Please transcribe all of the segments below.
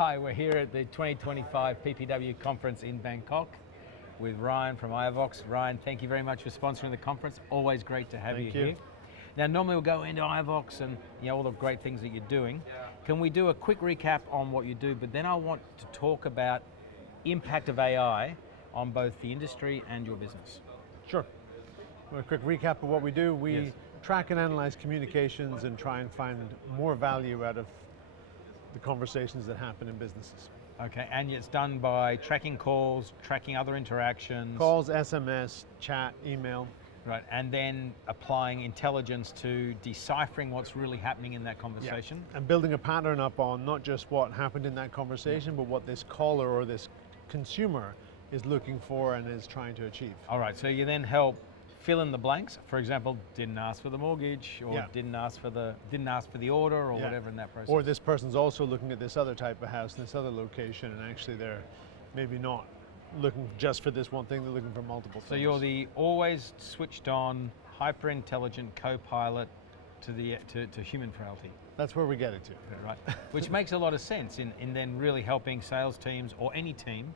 Hi, we're here at the 2025 PPW conference in Bangkok with Ryan from iovox. Ryan, thank you very much for sponsoring the conference. Always great to have you here. Now, normally we'll go into iovox and all the great things that you're doing. Can we do a quick recap on what you do? But then I want to talk about impact of AI on both the industry and your business. Sure. A quick recap of what we do. We track and analyze communications and try and find more value out of the conversations that happen in businesses. Okay, and it's done by tracking calls, tracking other interactions. Calls, SMS, chat, email. Right, and then applying intelligence to deciphering what's really happening in that conversation. Yeah. And building a pattern up on not just what happened in that conversation, but what this caller or this consumer is looking for and is trying to achieve. All right, so you then help fill in the blanks. For example, didn't ask for the mortgage, or didn't ask for the order, or whatever in that process. Or this person's also looking at this other type of house in this other location, and actually they're maybe not looking just for this one thing, they're looking for multiple things. So you're the always switched on, hyper intelligent co-pilot to human frailty. That's where we get it to. Right, which makes a lot of sense in then really helping sales teams or any team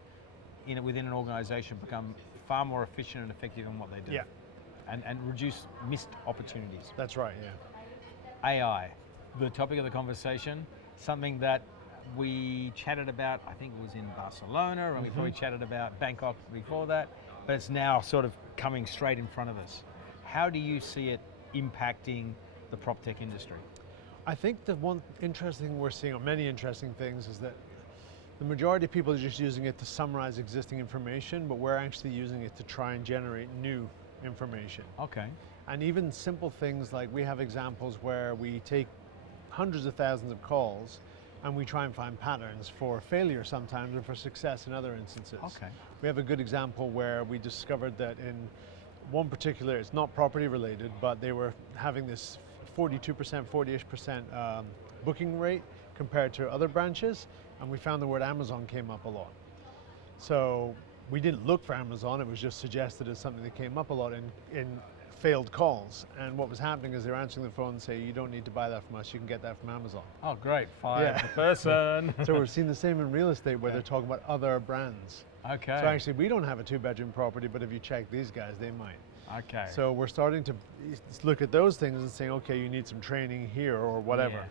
within an organization become far more efficient and effective in what they do. Yeah. And reduce missed opportunities. That's right, yeah. AI, the topic of the conversation, something that we chatted about, I think it was in Barcelona, and we probably chatted about Bangkok before that, but it's now sort of coming straight in front of us. How do you see it impacting the PropTech industry? I think the one interesting thing we're seeing, or many interesting things, is that the majority of people are just using it to summarize existing information, but we're actually using it to try and generate new information. Okay. And even simple things like we have examples where we take hundreds of thousands of calls and we try and find patterns for failure sometimes and for success in other instances. Okay. We have a good example where we discovered that in one particular, it's not property related, but they were having this 42%, 40-ish% booking rate compared to other branches, and we found the word Amazon came up a lot. So we didn't look for Amazon, it was just suggested as something that came up a lot in failed calls. And what was happening is they're answering the phone and say, you don't need to buy that from us, you can get that from Amazon. Oh great, fire the person. So we're seeing the same in real estate where they're talking about other brands. Okay. So actually we don't have a 2-bedroom property, but if you check these guys, they might. Okay. So we're starting to look at those things and saying, okay, you need some training here or whatever.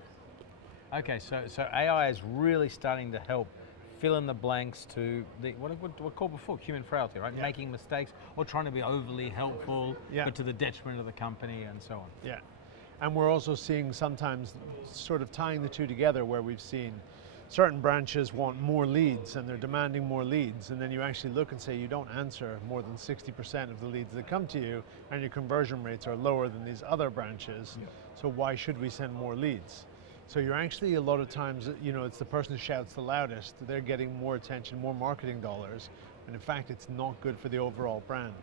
Yeah. Okay, so AI is really starting to help fill in the blanks to what we called before human frailty, right? Yeah. Making mistakes or trying to be overly helpful, but to the detriment of the company and so on. Yeah, and we're also seeing sometimes sort of tying the two together where we've seen certain branches want more leads and they're demanding more leads, and then you actually look and say you don't answer more than 60% of the leads that come to you and your conversion rates are lower than these other branches, so why should we send more leads? So you're actually a lot of times, it's the person who shouts the loudest, they're getting more attention, more marketing dollars, and in fact it's not good for the overall brand.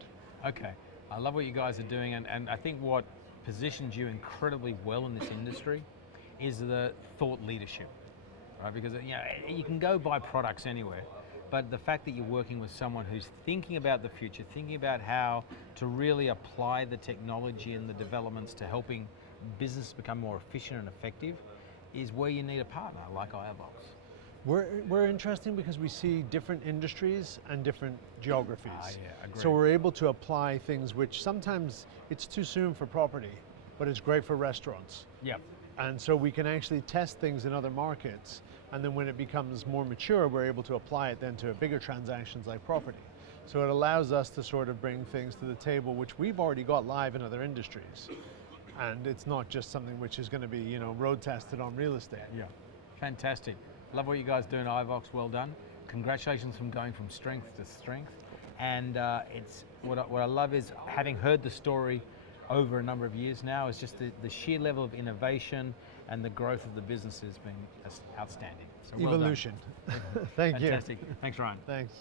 Okay, I love what you guys are doing, and I think what positions you incredibly well in this industry is the thought leadership, right? Because you can go buy products anywhere, but the fact that you're working with someone who's thinking about the future, thinking about how to really apply the technology and the developments to helping business become more efficient and effective, is where you need a partner like iovox. We're interesting because we see different industries and different geographies. Agreed. So we're able to apply things which sometimes it's too soon for property, but it's great for restaurants. Yep. And so we can actually test things in other markets, and then when it becomes more mature, we're able to apply it then to bigger transactions like property. So it allows us to sort of bring things to the table which we've already got live in other industries. And it's not just something which is going to be, road tested on real estate. Yeah, fantastic. Love what you guys do in iovox. Well done. Congratulations from going from strength to strength. And it's what I love is having heard the story over a number of years now. Is just the sheer level of innovation and the growth of the business has been outstanding. So well Evolution. Thank you. Fantastic. Thanks, Ryan. Thanks.